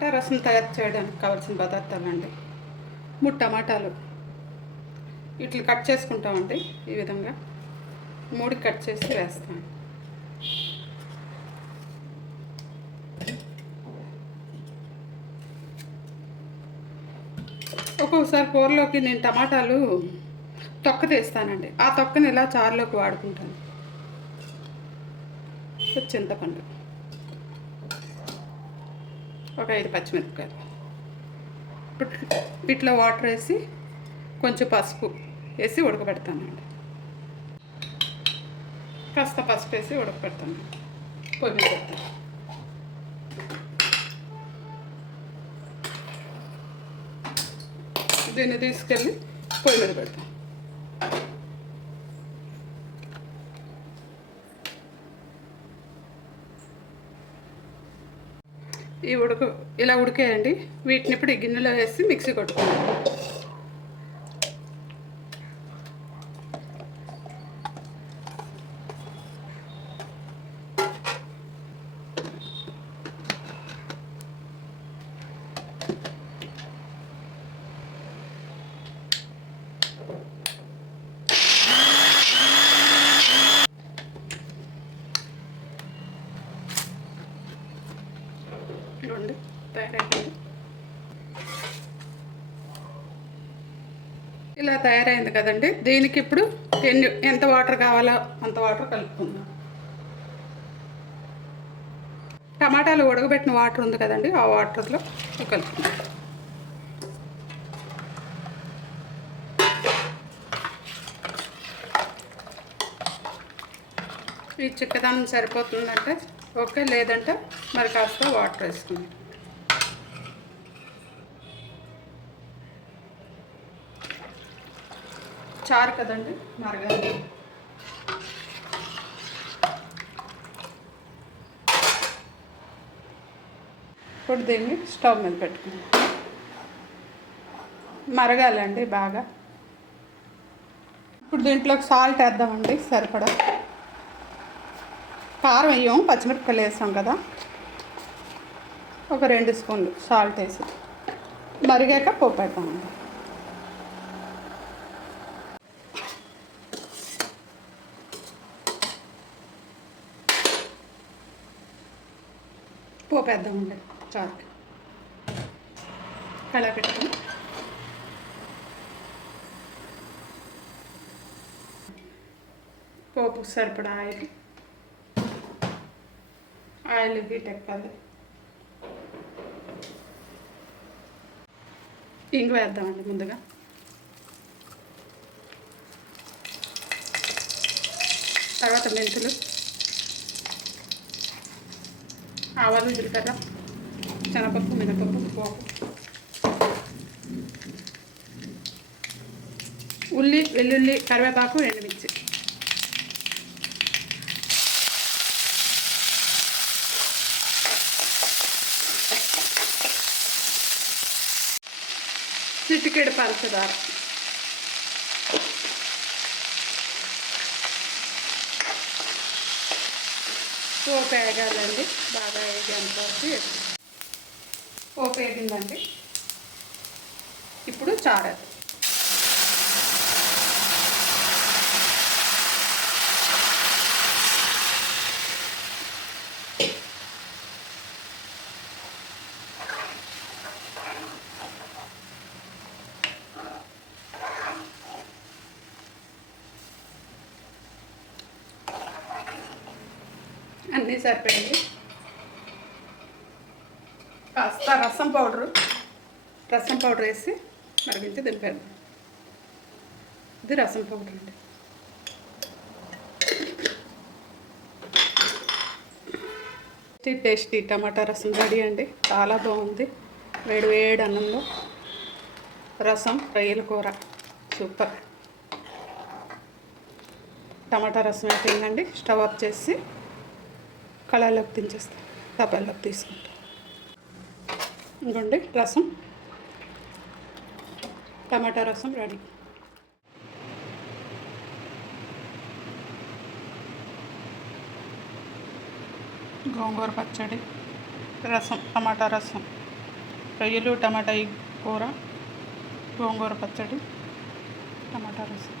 టమాటా రసం తయారు చేయడానికి కావాల్సిన పదార్థాలండి. 3 టమాటాలు ఇట్లా కట్ చేసుకుంటామండి. ఈ విధంగా 3 కట్ చేసి వేస్తాను. ఒక్కొక్కసారి కూరలోకి నేను టమాటాలు తొక్క తీస్తానండి. ఆ తొక్కని ఇలా చారులోకి వాడుకుంటాను. చింతపండు, ఒక 5 పచ్చిమిరపకాయలు, ఇట్లా వాటర్ వేసి కొంచెం పసుపు వేసి ఉడకబెడతానండి. కాస్త పసుపు వేసి ఉడకబెడతాను. పొయ్యి మీద పెడతాను. దీన్ని తీసుకెళ్ళి పొయ్యి మీద పెడతాను. ఈ ఇలా ఉడికేయండి. వీటిని ఇప్పుడు ఈ గిన్నెలో వేసి మిక్సీ కొట్టుకోండి. తయారైంది. ఇలా తయారైంది కదండి. దీనికి ఇప్పుడు ఎంత వాటర్ కావాలో అంత వాటర్ కలుపుకుందాం. టమాటాలు ఉడకబెట్టిన వాటర్ ఉంది కదండి, ఆ వాటర్లో కలుపుకుందాం. ఈ చిక్కదనం సరిపోతుందంటే ఓకే, లేదంటే మరి కాస్త వాటర్ వేసుకుందాం. చారు కదండి, మరగాలి. ఇప్పుడు దీన్ని స్టవ్ మీద పెట్టుకుందాం. మరగాలండి బాగా. ఇప్పుడు దీంట్లోకి సాల్ట్ వేద్దామండి సరిపడా. కారం వేయం, పచ్చిమిరపకాయలు వేసాం కదా. ఒక 2 స్పూన్లు సాల్ట్ వేసి మరిగాక పోపు వేద్దామండి. పోపు వేద్దామండి. చాలు కళా పెట్టుకుని పోపు సరిపడా ఆయిల్ హీట్ ఎక్కాలి. ఇంగు వేద్దామండి ముందుగా. తర్వాత మెంతులు, ఆవాలు, జీలకర్ర, శనగపప్పు, మినపప్పు, పోపు, ఉల్లి, వెల్లుల్లి, కరివేపాకు, ఎండుమిర్చి. చిటికెడు పంచదార. పోపు వేగాలండి, బాగా వేగేంత వరకు. పోపు వేగిందండి. ఇప్పుడు చారు. అన్నీ సరిపోయింది. కాస్త రసం పౌడర్ వేసి మరిగించి దింపేద్దాం. ఇది రసం పౌడర్ అండి. టేస్టీ టమాటా రసం రెడీ అండి. చాలా బాగుంది. వేడి వేడి అన్నంలో రసం, రొయ్యల కూర, సూపర్. టమాటా రసం అయిపోయిందండి. స్టవ్ ఆఫ్ చేసి కళాయిలోకి దించేస్తాం. తపాల్లోకి తీసుకుంటాం. ఇంకోండి రసం, టమాటా రసం రెడీ. గోంగూర పచ్చడి, రసం, టమాటా రసం. రొయ్యలు టమాటా కూర, గోంగూర పచ్చడి, టమాటా రసం.